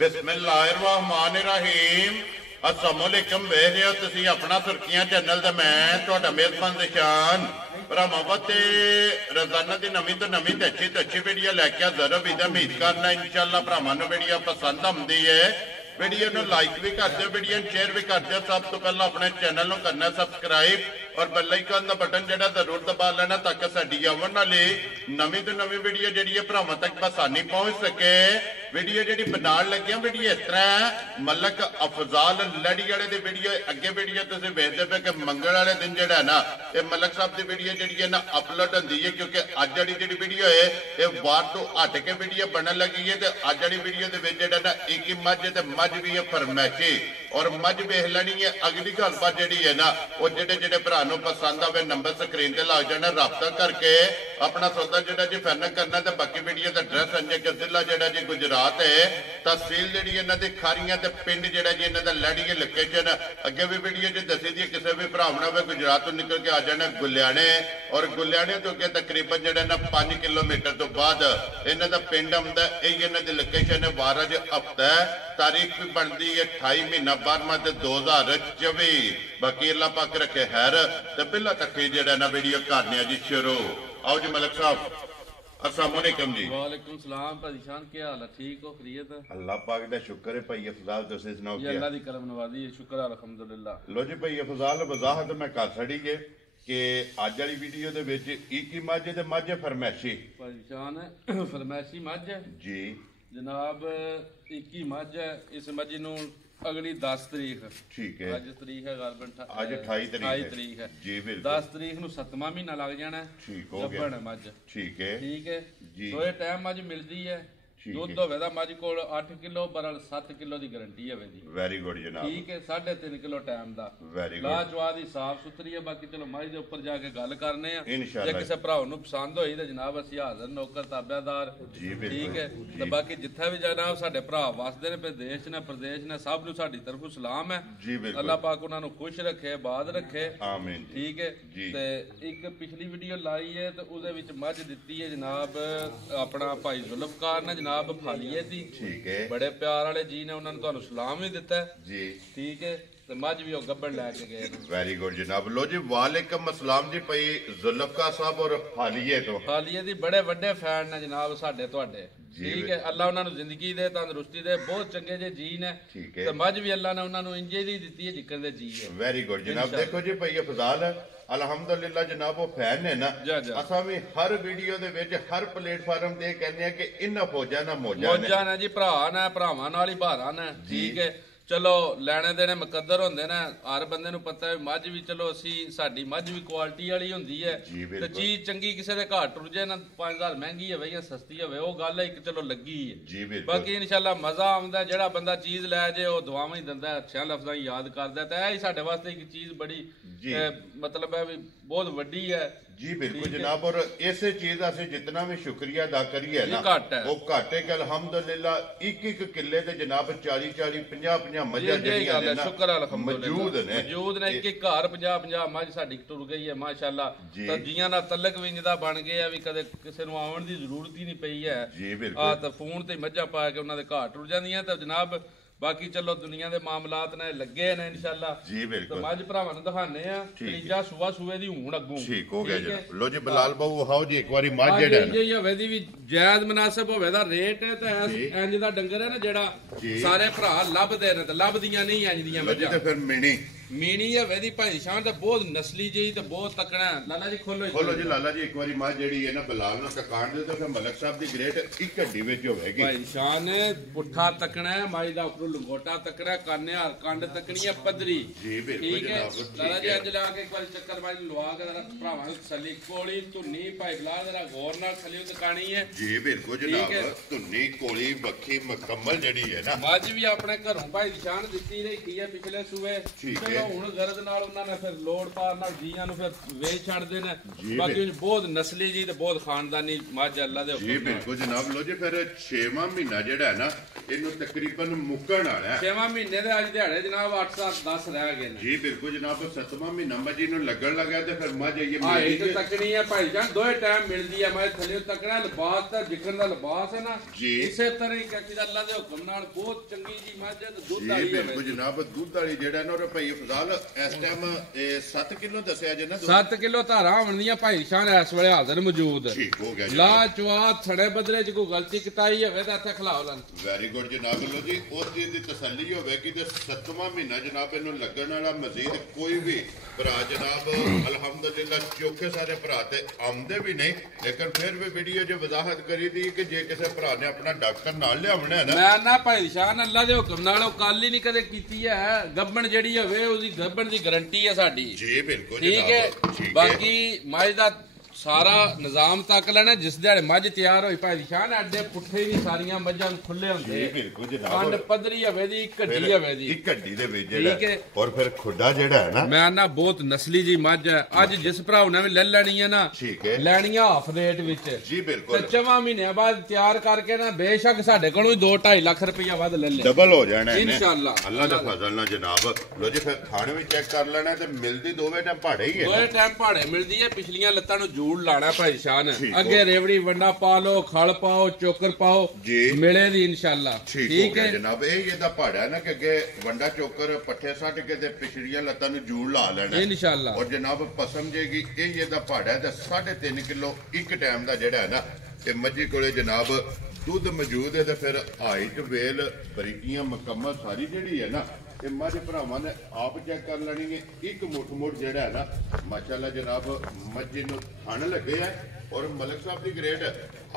बिस्मिल्लाहिर्रहमानिर्रहीम अस्सलामुअलैकुम वेख रहे हो तुसी अपना सुर्खियां चैनल ते मैं तुहाडा मेजबान निशान भरावां ते रोजाना दी नवीं तो अच्छी वीडियो लैके हाज़र हो। उम्मीद करना इंशाअल्लाह भरावां नूं वीडियो पसंद आउंदी है। वीडियो नूं लाइक भी कर दिओ, वीडियो नूं शेयर भी कर दिओ। सब तो पहला अपने चैनल नूं करना सबसक्राइब और बेल आइकन दा बटन जिहड़ा जरूर दबा लेना ताकि साडी आउण वाली नवीं तो नवीं वीडियो जिहड़ी है भरावां तक आसानी पहुंच सके। वीडियो जिहड़ी बनाउण लगे वीडियो इस तरह मलक अफजाल लड़ी वाले दी वीडियो अगे वीडियो तुसीं वेखदे पे कि मंगल वाले दिन जिहड़ा ना ये मलक साहब की वीडियो जिहड़ी है ना अपलोड होंदी है, क्योंकि अज वाली जिहड़ी वीडियो है ये वार तो हट के वीडियो बनन लगी है। तो अज वाली वीडियो दे विच जिहड़ा ना एक ही मझ ते मझ भी है फरमैशी और मझ वेख लैनी है। अगली गलबात जिहड़ी है ना वो जिहड़े जिहड़े भरा नूं पसंद आवे नंबर स्क्रीन ते लग जाना, राबता करके अपना सौदा जिहड़ा जी फाइनल करना। तो बाकी वीडियो का एड्रैस संजय जिला जिहड़ा जी गुजरात है, तहसील जिहड़ी इन्हां दी खारियां ते पिंड जिहड़ा जी इन्हां दा लड़ी है लोकेशन अगे भी वीडियो च दसी दी। किसी भी भरा होवे गुजरात तो निकल के आ जाना गुलियाने और गुलियाने तो अगे तकरीबन जिहड़ा ना 5 किलोमीटर तो बाद इन्हां दा पिंड आउंदा। यही इन्हां दी लोकेशन है। वार अज हफ्ता है, तारीख भी बनती है 28 महीना 12वां 2024। बाकी अल्लाह पाक रखे खैर। तो पहला तक जिहड़ा ना वीडियो करने जी शुरू। आओ जी मलिक साहब अस्सलामुअलैकुम जी। वालेकुम सलाम भाई शान, क्या हाल है? ठीक हो? खैरियत है? अल्लाह पाक दा शुक्र है। भाई अफजाल तुसीं सुनाओ जी अल्लाह दी करम नवाजी है, शुक्र है अल्हम्दुलिल्लाह। लो जी भाई अफजाल वजाहत मैं कर छड़ी है कि अज वाली वीडियो दे विच एक ही मझ ते मझ फरमैशी भाई शान फरमैशी मझ है जी जनाब, एक ही मझ है। इस मझ नूं अगली 10 तरीक ठीक है, अज तरीक है गालबन अज 28 तरीक है जी बिल्कुल। 10 तरीक नूं 7वां महीना लग जाना है। ठीक हो गया मझ ठीक है जी। तो ये टाइम मझ मिलती है। दुध होवे दा मझ कोल 8 किलो बरल 7 किलो की गारंटी है जी। वेरी गुड जनाब। ठीक है 3.5 किलो टाइम दा वेरी गुड। लाजवाब ही साफ सुथरी है। बाकी चलो मझ दे ऊपर जाके गल करने आ। इंशाअल्लाह जे किसी भरा नूं पसंद होई तो जनाब असीं हाज़र नौकर ताबेदार जी बिल्कुल। ठीक है तो बाकी जिथे भी जनाब साडे भरा वसदे ने प्रदेश ने प्रदेश ने सब नूं साडी तरफों सलाम है जी बिल्कुल। अल्लाह पाक उन्हां नूं खुश रखे आबाद रखे आमीन ठीक है जी। ते एक पिछली वीडियो लाई है तो उहदे विच मझ दित्ती है जनाब अपना भाई जुल्फकार ने जनाब फालीए दी। ठीक है बड़े प्यार वाले जी ने उन्होंने तुहानू सलाम भी दिता है जी ठीक है। तो मझ भी वो गब्बड़ लैके गए। वेरी गुड जनाब। लो जी वालेकुम अस्सलाम जी। भाई जुल्फकार साहब और फालिए तो फालिए दी बड़े वड्डे फैन ने जनाब साडे तुहाडे ठीक है। अल्लाह उन्होंने जिंदगी दे तंदुरुस्ती दे बहुत चंगे जे जी ने ठीक है। ते मझ भी अल्लाह ने उन्होंने इंजे दी दित्ती है जिक्र दे जी है। वेरी गुड जनाब। देखो जी भाई अफजाल अलहमदुलिल्लाह जनाब वो फैन है ना। असा भी हर वीडियो दे विच हर प्लेटफार्म ते कहने हैं कि इन्ना फौजा ना मौजा ने जी भरा ने भरावां नाल ही भारा ने ठीक है। चलो लैने देने मुकद्दर होंदे ने हर बंदे नूं पता है। मझ भी चलो असी साडी मझ भी क्वालिटी वाली हुंदी है ते चीज चंगी किसी दे घर टुर जाए ना 5000 महंगी होवे या सस्ती होवे वो गल एक चलो लगी है। बाकी इंशाल्लाह मजा आउंदा जेड़ा बंदा चीज लै जे वो दुआवां ही दिंदा अच्छा लफ्जां याद करदा ते ऐ साडे वास्ते एक चीज बड़ी मतलब है भी बहुत वड्डी है जी बिल्कुल जनाब। और इसे चीज असीं जितना भी शुक्रिया अदा करिए ना वो घट है कि अल्हम्दुलिल्लाह एक एक किले ते जनाब 40 40 50 50 मझां जड़ियां ने शुक्र अल्हम्दुलिल्लाह मौजूद ने एक एक घर 50 50 मझ साडी टुर गई है माशाअल्लाह। तो जियां दा तलक विंजदा बन गए है भी कदे किसी नूं आउण दी जरूरत ही नहीं पई है जी बिल्कुल। तो फोन ते मझां पा के उन्हां दे घर टुर जांदियां। तो जनाब बाकी चलो दुनिया के मामलात ने लगे ने इंशाअल्लाह जी बिल्कुल। तो मझ भरावां नूं दिखाने आ त्रीजा सूआ सूए दी हूण अग्गों ठीक हो गया जी। लो जी बिलाल बाबू हाओ जी एक बारी मझ जेड़ा जी होवे दी भी जायज मुनासिब होवे दा रेट है। ते इंज दा डंगर है ना जेड़ा सारे भरा लभदे ने ते लभदियां नहीं इंज दियां मझां। ते फिर मिनी मीनी हवे दी भाई शान ते बहुत नस्ली जी ते बहुत तकड़ा लाला जी खोलो जी लाला जी एक बारी मझ जेड़ी है ना बिलाल नूं ककाण दे तो फिर मलक साहब दी ग्रेट एक हड्डी विच होवेगी भाई शान पुठा तकड़ा है माई दा उपरों लंगोटा तकड़ा काने हार कंड तकनी है पदरी जी बिल्कुल जनाब। लाला जी अज ला के एक बार चक्कर मारी लवा के जरा भरावां नूं तसल्ली कोली धुन्नी भाई बिलाल जरा गौर नाल खली दिखानी है जी बिल्कुल जनाब। धुन्नी कोली बखी मुकम्मल जेड़ी है ना मझ भी अपने घरों भाई शान दित्ती रही है पिछले सूबे ठीक है। ਚਲੋ ਹੁਣ ਗਰਦ ਨਾਲ ਉਹਨਾਂ ਨੇ ਫਿਰ ਲੋੜ ਪਾਰ ਨਾਲ ਜੀਆਂ ਨੂੰ ਫਿਰ ਵੇਚ ਛੱਡਦੇ ਨੇ ਬਾਕੀ ਬਹੁਤ ਨਸਲੀ ਜੀ ਤੇ ਬਹੁਤ ਖਾਨਦਾਨੀ ਮੱਝ ਅੱਲਾ ਦੇ ਹੁਕਮ ਜੀ ਬਿਲਕੁਲ ਜਨਾਬ। ਲੋ ਜੀ ਫਿਰ 6ਵਾਂ ਮਹੀਨਾ ਜਿਹੜਾ ਹੈ ਨਾ ਇਹਨੂੰ ਤਕਰੀਬਨ ਮੁੱਕਣ ਵਾਲਾ ਹੈ। 6ਵਾਂ ਮਹੀਨੇ ਦੇ ਅੱਜ ਦਿਹਾੜੇ ਜਨਾਬ 8 7 10 ਰਹਿ ਗਏ ਨੇ ਜੀ ਬਿਲਕੁਲ ਜਨਾਬ। 7ਵਾਂ ਮਹੀਨਾ ਮੱਝ ਨੂੰ ਲੱਗਣ ਲੱਗਾ ਤੇ ਫਿਰ ਮੱਝ ਇਹ ਮਿਲਦੀ ਤੇ ਤੱਕਣੀ ਹੈ ਭਾਈ ਜਾਨ ਦੋਏ ਟਾਈਮ ਮਿਲਦੀ ਹੈ। ਮੈਂ ਥੱਲੇ ਤੱਕਣਾ ਲਿਬਾਸ ਤਾਂ ਜਿਕਰ ਦਾ ਲਿਬਾਸ ਹੈ ਨਾ ਇਸੇ ਤਰ੍ਹਾਂ ਹੀ ਕਿ ਅੱਲਾ ਦੇ ਹੁਕਮ ਨਾਲ ਬਹੁਤ ਚੰਗੀ ਜੀ ਮੱਝ ਹੈ ਤੇ ਦੁੱਧ ਵਾਲੀ ਹੈ ਬਿਲਕੁਲ ਜਨਾਬ। ਦੁੱਧ ਵਾਲੀ ਜਿਹੜਾ ਨਾ ਭਾਈ ਫਜ਼ਾਲ ਇਸ ਟਾਈਮ 7 ਕਿਲੋ ਦੱਸਿਆ ਜੇ ਨਾ 7 ਕਿਲੋ ਧਾਰਾਂ ਆਉਣੀਆਂ ਭਾਈ ਸ਼ਾਨ ਇਸ ਵੇਲੇ ਹਾਜ਼ਰ ਮੌਜੂਦ। ਠੀਕ ਹੋ ਗਿਆ ਲਾ ਚਵਾ ਥੜੇ ਬਦਲੇ ਚ ਕੋਈ ਗਲਤੀ ਕਿਤਾਈ ਹੋਵੇ ਤਾਂ ਇੱਥੇ ਖਿਲਾਓ ਲੈਣ। ਵੈਰੀ ਗੁੱਡ ਜਨਾਬ। ਲੋ ਜੀ ਉਸ ਚੀਜ਼ ਦੀ ਤਸੱਲੀ ਹੋਵੇਗੀ ਤੇ 7ਵਾਂ ਮਹੀਨਾ ਜਨਾਬ ਇਹਨੂੰ ਲੱਗਣ ਵਾਲਾ ਮਜ਼ੀਦ ਕੋਈ ਵੀ ਭਰਾ ਜਨਾਬ ਅਲਹਮਦੁਲਿਲਾ ਚੋਖੇ ਸਾਰੇ ਭਰਾ ਤੇ ਆਉਂਦੇ ਵੀ ਨਹੀਂ ਲੇਕਿਨ ਫਿਰ ਵੀ ਵੀਡੀਓ 'ਚ ਵਜ਼ਾਹਤ ਕਰੀ ਦੀ ਕਿ ਜੇ ਕਿਸੇ ਭਰਾ ਨੇ ਆਪਣਾ ਡਾਕਟਰ ਨਾਲ ਲਿਆਉਣਾ ਹੈ ਨਾ ਮੈਂ ਨਾ ਭਾਈ ਸ਼ਾਨ ਅੱਲਾ ਦੇ ਹੁਕਮ ਨਾਲ ਉਹ ਗੱਲ ਹੀ ਨਹੀਂ ਕਦੇ ਕੀਤੀ ਹੈ। ਗੱਬਣ ਜਿਹੜੀ ਹੋਵੇ ਉਹਦੀ ਗੱਬਣ ਦੀ ਗਾਰੰਟੀ ਹੈ ਸਾਡੀ। ਜੀ ਬਿਲਕੁਲ ਠੀਕ ਹੈ। ਬਾਕੀ ਮੱਝ ਦਾ ਸਾਰਾ ਨਿਜ਼ਾਮ ਤੱਕ ਲੈਣਾ ਜਿਸ ਦਿਹਾੜੇ ਮੱਝ ਤਿਆਰ ਹੋਈ ਭਾਈ ਸ਼ਾਨ ਅੱਡੇ ਪੁੱਠੇ ਵੀ ਸਾਰੀਆਂ ਮੱਝਾਂ ਖੁੱਲੇ ਹੁੰਦੇ ਬਿਲਕੁਲ ਜਨਾਬ। ਕੰਡ ਪੱਧਰੀ ਹੋਵੇ ਦੀ ਘੱਡੀ ਹੋਵੇ ਦੀ ਇੱਕ ਘੱਡੀ ਦੇ ਵਿੱਚ ਜਿਹੜਾ ਔਰ ਫਿਰ ਖੁੱਡਾ ਜਿਹੜਾ ਹੈ ਨਾ ਮੈਂ ਨਾ ਬਹੁਤ ਨਸਲੀ ਜੀ ਮੱਝ ਹੈ। ਅੱਜ ਜਿਸ ਭਰਾ ਨੇ ਵੀ ਲੈ ਲੈਣੀ ਹੈ ਨਾ ਠੀਕ ਹੈ ਲੈਣੀਆਂ ਹਾਫ ਰੇਟ ਵਿੱਚ ਜੀ ਬਿਲਕੁਲ। ਤੇ 4 ਮਹੀਨਿਆਂ ਬਾਅਦ ਤਿਆਰ ਕਰਕੇ ਨਾ ਬੇਸ਼ੱਕ ਸਾਡੇ ਕੋਲੋਂ 2-2.5 ਲੱਖ ਰੁਪਇਆ ਵੱਧ ਲੈ ਲੈ ਡਬਲ ਹੋ ਜਾਣਾ ਇਨਸ਼ਾਅੱਲਾ ਅੱਲਾ ਦੇ ਫਜ਼ਲ ਨਾਲ ਜਨਾਬ। ਲੋ ਜੀ ਫਿਰ ਖਾਣੇ ਵੀ ਚੈੱਕ ਕਰ ਲੈਣਾ ਤੇ ਮਿਲਦੀ ਦੋਵੇਂ ਟਾਈਮ ਭਾੜੇ ਹੀ ਹੈ। ਦੋਵੇਂ ਟਾਈਮ ਭਾੜੇ ਮਿਲਦੀ ਹੈ। ਪਿਛਲੀਆਂ ਲੱਤਾਂ ਨੂੰ ਜੂੜ ਲਾਣਾ ਭਾਈ ਅੱਗੇ ਰੇਵੜੀ ਵੰਡਾ ਪਾ ਲੋ ਖਲ ਪਾਓ ਚੋਕਰ ਪਾਓ ਮਿਲੇ ਦੀ ਇਨਸ਼ਾਅੱਲਾ। ਠੀਕ ਹੈ ਜਨਾਬ। ਇਹ ਇਹਦਾ ਭਾੜਾ ਨਾ ਕਿ ਅੱਗੇ ਵੰਡਾ ਚੋਕਰ ਪੱਠੇ ਸੱਟ ਕੇ ਤੇ ਪਿਛੜੀਆਂ ਲੱਤਾਂ ਨੂੰ ਜੂੜ ਲਾ ਲੈਣਾ ਇਨਸ਼ਾਅੱਲਾ। ਔਰ ਜਨਾਬ ਪਸਮ ਜੇਗੀ ਇਹ ਇਹਦਾ ਭਾੜਾ ਤੇ 3.5 ਕਿਲੋ ਇੱਕ ਟਾਈਮ ਦਾ ਜਿਹੜਾ ਹੈ ਨਾ ਤੇ ਮੱਝੀ ਕੋਲੇ ਜਨਾਬ ਦੁੱਧ ਮੌਜੂਦ ਹੈ ਤੇ ਫਿਰ ਹਾਈਟ ਵੇਲ ਬਰੀਕੀਆਂ ਮੁਕੰਮਲ ਸਾਰੀ ਜਿਹੜੀ ਹੈ ਨਾ ਇਹ ਮੱਝ ਭਰਾਵਾਂ ਨੇ ਆਪ ਚੈੱਕ ਕਰ ਲੈਣੀ ਹੈ। ਇੱਕ ਮੁੱਠ ਜਿਹੜਾ ਹੈ ਨਾ ਮਾਸ਼ਾਅੱਲਾ ਜਨਾਬ ਮੱਝ ਨੂੰ ਥਣ ਲੱਗੇ ਆ ਔਰ ਮਲਕ ਸਾਹਿਬ ਦੀ ਗ੍ਰੇਡ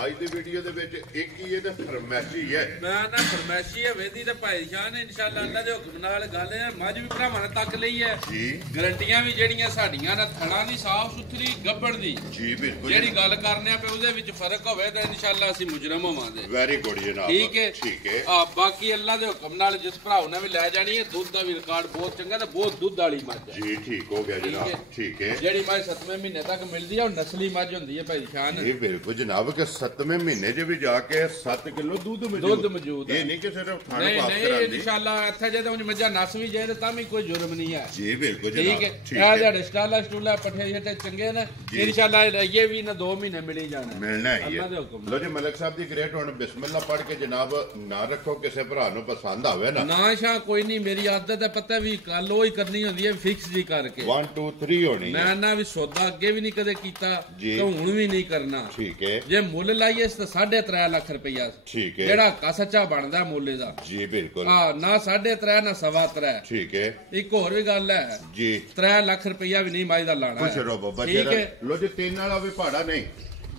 ਅੱਜ ਦੀ ਵੀਡੀਓ ਦੇ ਵਿੱਚ ਇੱਕ ਹੀ ਹੈ ਤੇ ਫਰਮੈਸ਼ੀ ਹੈ। ਮੈਂ ਨਾ ਫਰਮੈਸ਼ੀ ਹੈ ਵੇਦੀ ਤੇ ਭਾਈ ਸ਼ਾਨ ਇਨਸ਼ਾਅੱਲਾ ਅੱਲਾ ਦੇ ਹੁਕਮ ਨਾਲ ਗੱਲ ਹੈ। ਮੱਝ ਵੀ ਭਰਾਵਾਂ ਨੇ ਤੱਕ ਲਈ ਹੈ ਜੀ। ਗਰੰਟੀਆਂ ਵੀ ਜਿਹੜੀਆਂ ਸਾਡੀਆਂ ਨਾ ਥਣਾ ਦੀ ਸਾਫ ਸੁਥਰੀ ਗੱਬੜ ਦੀ ਜੀ ਬਿਲਕੁਲ। ਜਿਹੜੀ ਗੱਲ ਕਰਨੇ ਆ ਪਏ ਉਹਦੇ ਵਿੱਚ ਫਰਕ ਹੋਵੇ ਤਾਂ ਇਨਸ਼ਾਅੱਲਾ ਅਸੀਂ ਮੁਜਰਮ ਹੋਵਾਂਗੇ। ਵੈਰੀ ਗੁੱਡ ਜਨਾਬ। ਠੀਕ ਹੈ ਠੀਕ ਹੈ। ਬਾਕੀ ਅੱਲਾ ਦੇ ਹੁਕਮ ਨਾਲ ਜਿਸ ਭਰਾ ਨੇ ਵੀ ਲੈ ਜਾਣੀ ਹੈ ਦੁੱਧ ਦਾ ਵੀ ਰਿਕਾਰਡ ਬਹੁਤ ਚੰਗਾ ਤੇ ਬਹੁਤ ਦੁੱਧ ਵਾਲੀ ਮੱਝ ਹੈ ਜੀ। ਠੀਕ ਹੋ ਗਿਆ ਜਨਾਬ। ਠੀਕ ਹੈ। ਜਿਹੜੀ ਮੱਝ 7ਵੇਂ ਮਹੀਨੇ ਤੱਕ ਮਿਲਦੀ ਹੈ ਉਹ ਨਸਲੀ ਮੱਝ ਹੁੰਦੀ ਹੈ ਭਾਈ ਸ਼ਾਨ। ਇਹ ਬਿਲਕੁਲ ਜਨਾਬ ਕਿ 7ਵੇਂ ਮਹੀਨੇ 'ਚ ਵੀ ਜਾ ਕੇ 7 ਕਿਲੋ ਦੁੱਧ ਮੌਜੂਦ ਹੈ। ਇਹ ਨਹੀਂ ਕਿ ਸਿਰਫ ਥਣ ਨਹੀਂ ਪਾਸ ਨਹੀਂ ਕਰਾਂਦੀ ਇਨਸ਼ਾਅੱਲਾ ਇੱਥੇ ਜੇ ਤਾਂ ਮੱਝਾਂ ਨਸ ਵੀ ਜਾਏ ਤਾਂ ਵੀ ਕੋਈ ਜੁਰਮ ਨਹੀਂ ਹੈ। ਜੀ ਬਿਲਕੁਲ ਠੀਕ ਜਨਾਬ। ਹੈ। ਇਹ ਜਿਹੜੇ ਸਟਾਲਾ ਸਟੂਲਾ ਪੱਠੇ ਜਿਹੇ ਚੰਗੇ ਨੇ ਇਨਸ਼ਾਅੱਲਾ ਇਹ ਵੀ ਨਾ 2 ਮਹੀਨੇ ਮਿਲ ਹੀ ਜਾਣਾ ਮਿਲਣਾ ਹੀ ਅੱਲਾ ਹੈ। ਦੇ ਹੁਕਮ ਲੋ ਜੀ ਮਲਕ ਸਾਹਿਬ ਦੀ ਗ੍ਰੇਟ ਹੁਣ ਬਿਸਮਿਲ੍ਲਾ ਪੜ੍ਹ ਕੇ ਜਨਾਬ ਨਾ ਰੱਖੋ ਕਿਸੇ ਭਰਾ ਨੂੰ ਪਸੰਦ ਆਵੇ ਨਾ ਸ਼ਾ ਕੋਈ ਨਹੀਂ ਮੇਰੀ ਆਦਤ ਹੈ ਪਤਾ ਵੀ ਕੱਲ ਉਹ ਹੀ ਕਰਨੀ ਹੁੰਦੀ ਹੈ ਫਿਕਸ ਜੀ ਕਰਕੇ 1 2 3 ਹੋਣੀ ਮੈਂ ਨਾ ਵੀ ਸੌਦਾ ਅੱਗੇ ਵੀ ਨਹੀਂ ਕਦੇ ਕੀਤਾ ਤੇ ਹੁਣ ਵੀ ਨਹੀਂ ਕਰਨਾ। ਠੀਕ ਹੈ। ਜੇ ਮੁੱਲ ਲਾਈਏ ਤਾਂ 3.5 ਲੱਖ ਰੁਪਇਆ ਠੀਕ ਹੈ ਜਿਹੜਾ ਹੱਕਾ ਸੱਚਾ ਬਣਦਾ ਮੁੱਲ ਦਾ। ਜੀ ਬਿਲਕੁਲ। ਹਾਂ ਨਾ 3.5 ਨਾ 3.25। ਠੀਕ ਹੈ। ਇੱਕ ਹੋਰ ਵੀ ਗੱਲ ਹੈ ਜੀ 3 ਲੱਖ ਰੁਪਇਆ ਵੀ ਨਹੀਂ ਮਾਈ ਦਾ ਲਾਣਾ ਖੁਸ਼ ਰਹੋ ਬਾਬਾ ਜੀ। ਲੋ ਜੀ 3 ਵਾਲਾ ਵੀ ਭਾੜਾ ਨਹੀਂ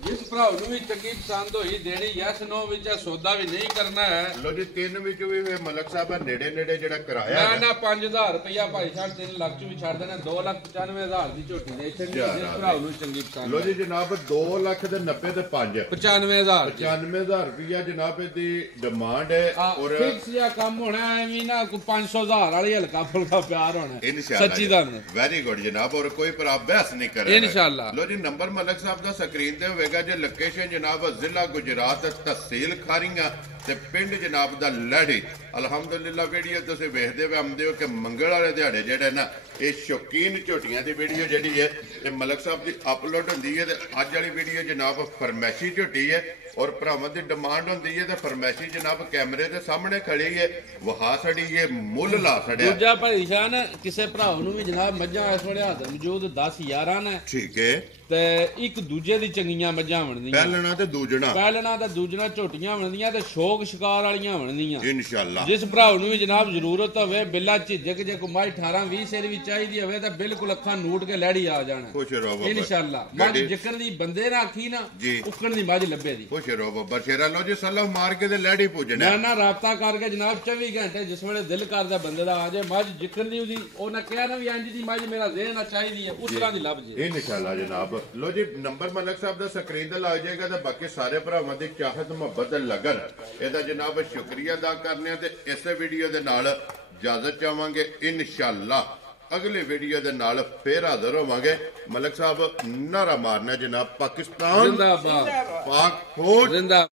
ਜਿਸ ਭਰਾ ਨੂੰ ਵੀ ਚੰਗੀ ਪਸੰਦ ਹੋਈ ਦੇਣੀ ਯੈਸ ਨੋ ਵਿੱਚ ਸੌਦਾ ਵੀ ਨਹੀਂ ਕਰਨਾ ਹੈ। ਲੋ ਜੀ 3 ਵਿੱਚ ਵੀ ਮਲਕ ਸਾਹਿਬ ਨੇੜੇ ਨੇੜੇ ਜਿਹੜਾ ਕਰਾਇਆ ਨਾ 5000 ਰੁਪਇਆ ਭਾਈ ਸਾਹਿਬ 3 ਲੱਖ ਚ ਵੀ ਛੱਡ ਦੇਣਾ 2,95,000 ਦੀ ਝੋਟੀ ਦੇ ਇੱਥੇ ਜਿਸ ਭਰਾ ਨੂੰ ਚੰਗੀ ਪਸੰਦ। ਲੋ ਜੀ ਜਨਾਬ 2 ਲੱਖ ਦੇ 90 ਤੇ 5 95,000 95,000 ਰੁਪਇਆ ਜਨਾਬ ਦੀ ਡਿਮਾਂਡ ਹੈ ਔਰ ਫਿਕਸ ਜਿਹਾ ਕੰਮ ਹੋਣਾ ਐਵੇਂ ਨਾ ਕੋਈ 500,000 ਵਾਲੀ ਹਲਕਾ ਫੁਲਕਾ ਪਿਆਰ ਹੋਣਾ ਸੱਚੀ ਦਾ। ਵੈਰੀ ਗੁੱਡ ਜਨਾਬ ਔਰ ਕੋਈ ਪਰ ਬਹਿਸ ਨਹੀਂ ਕਰ ਰਿਹਾ ਇਨਸ਼ਾਅੱਲਾ। ਲੋ ਜੀ ਨੰਬਰ ਮਲਕ ਸਾਹਿਬ ਦਾ ਸਕਰੀਨ ਤੇ ਹੋਵੇਗਾ ਜੇ ਲੋਕੇਸ਼ਨ ਜਨਾਬ ਜ਼ਿਲ੍ਹਾ ਗੁਜਰਾਤ ਤਹਿਸੀਲ ਖਾਰੀਆਂ ਤੇ ਪਿੰਡ ਜਨਾਬ ਦਾ ਲੜੀ। ਅਲਹਮਦੁਲਿਲਾ ਵੀਡੀਓ ਤੁਸੀਂ ਵੇਖਦੇ ਵੇ ਆਉਂਦੇ ਹੋ ਕਿ ਮੰਗਲ ਵਾਲੇ ਦਿਹਾੜੇ ਜਿਹੜੇ ਨਾ ਇਹ ਸ਼ੌਕੀਨ ਝੋਟੀਆਂ ਦੀ ਵੀਡੀਓ ਜਿਹੜੀ ਹੈ ਇਹ ਮਲਕ ਸਾਹਿਬ ਦੀ ਅਪਲੋਡ ਹੁੰਦੀ ਹੈ ਤੇ ਅੱਜ ਵਾਲੀ ਵੀਡੀਓ ਜਨਾਬ ਫਰਮੈਸ਼ੀ ਝੋਟੀ ਹੈ ਔਰ ਭਰਾਵਾਂ ਦੀ ਡਿਮਾਂਡ ਹੁੰਦੀ ਹੈ ਤੇ ਫਰਮੈਸ਼ੀ ਜਨਾਬ ਕੈਮਰੇ ਦੇ ਸਾਹਮਣੇ ਖੜੀ ਹੈ ਵਹਾ ਛੜੀ ਹੈ ਮੁੱਲ ਲਾ ਛੜਿਆ। ਦੂਜਾ ਭਾਈ ਸ਼ਾਨ ਕਿਸੇ ਭਰਾ ਨੂੰ ਵੀ ਜਨਾਬ ਮੱਝਾਂ ਇਸ ਵੇਲੇ ਹਾਜ਼ਰ ਮੌਜੂਦ 10 11 ਨੇ। ਠੀਕ ਹੈ। ਤੇ ਇੱਕ ਦੂਜੇ ਦੀ ਚੰਗੀਆਂ ਮੱਝਾਂ ਬਣਦੀਆਂ ਪਹਿਲਣਾ ਤੇ ਦੂਜਣਾ ਝੋਟੀਆਂ ਬਣਦੀਆਂ ਤੇ ਸ਼ੌਕ ਸ਼ਿਕਾਰ ਵਾਲੀਆਂ ਬਣਦੀਆਂ ਇਨਸ਼ਾਅੱਲਾ। ਜਿਸ ਭਰਾ ਨੂੰ ਵੀ ਜਨਾਬ ਜ਼ਰੂਰਤ ਹੋਵੇ ਬਿੱਲਾ ਝਿਜਕ ਜੇ ਕੋਈ ਮਾਈ 18 20 ਸੇਰ ਵੀ ਚਾਹੀਦੀ ਹੋਵੇ ਤਾਂ ਬਿਲਕੁਲ ਅੱਖਾਂ ਨੂਟ ਕੇ ਲੈੜੀ ਆ ਜਾਣਾ ਖੁਸ਼ ਰਹੋ ਇਨਸ਼ਾਅੱਲਾ। ਮੱਝ ਜਿੱਕਣ ਦੀ ਬੰਦੇ ਨਾ ਆਖੀ ਨਾ ਉੱਕਣ ਦੀ ਮੱਝ ਲੱਭੇ ਦੀ ਖੁਸ਼ ਰਹੋ ਬੱਬਰ ਸ਼ੇਰਾ। ਲੋ ਜੀ ਸਲਾਹ ਮਾਰ ਕੇ ਤੇ ਲੈੜੀ ਪੁੱਜਣਾ ਨਾ ਰਾਬਤਾ ਕਰਕੇ ਜਨਾਬ 24 ਘੰਟੇ ਜਿਸ ਵੇਲੇ ਦਿਲ ਕਰਦਾ ਬੰਦੇ ਦਾ ਆ ਜਾਏ ਮੱਝ ਜਿੱਕਣ ਦੀ ਉਹਦੀ ਉਹਨਾਂ ਕਿਹਾ ਨਾ ਵੀ ਇੰਜ ਦੀ ਮੱਝ ਮੇਰਾ ਜ਼ਿਹਨ ਆ ਚਾਹੀਦੀ ਹੈ ਉਸ ਤਰ੍ਹਾਂ ਦੀ ਲੱਭ ਜੇ ਇਨਸ਼ਾਅੱਲਾ ਜਨਾਬ। ਲੋ ਜੀ ਨੰਬਰ ਮਲਕ ਸਾਹਿਬ ਦਾ ਸਕਰੀਨ ਤੇ ਲੱਗ ਜਾਏਗਾ ਤੇ ਬਾਕੀ ਸਾਰੇ ਭਰਾਵਾਂ ਦੀ ਚਾਹਤ ਮੁਹੱਬਤ ਲਗਨ ਇਹਦਾ ਜਨਾਬ ਸ਼ੁਕਰੀਆ ਅਦਾ ਕਰਨੇ ਤੇ ਇਸੇ ਵੀਡੀਓ ਦੇ ਨਾਲ ਇਜਾਜ਼ਤ ਚਾਹਾਂਗੇ ਇਨਸ਼ਾਅੱਲਾ। ਅਗਲੇ ਵੀਡੀਓ ਦੇ ਨਾਲ ਫੇਰ ਹਾਜ਼ਰ ਹੋਵਾਂਗੇ। ਮਲਕ ਸਾਹਿਬ ਨਾਰਾ ਮਾਰਨਾ ਜਨਾਬ, ਪਾਕਿਸਤਾਨ ਜ਼ਿੰਦਾਬਾਦ, ਪਾਕ ਫੌਜ ਜ਼ਿੰਦਾਬਾਦ।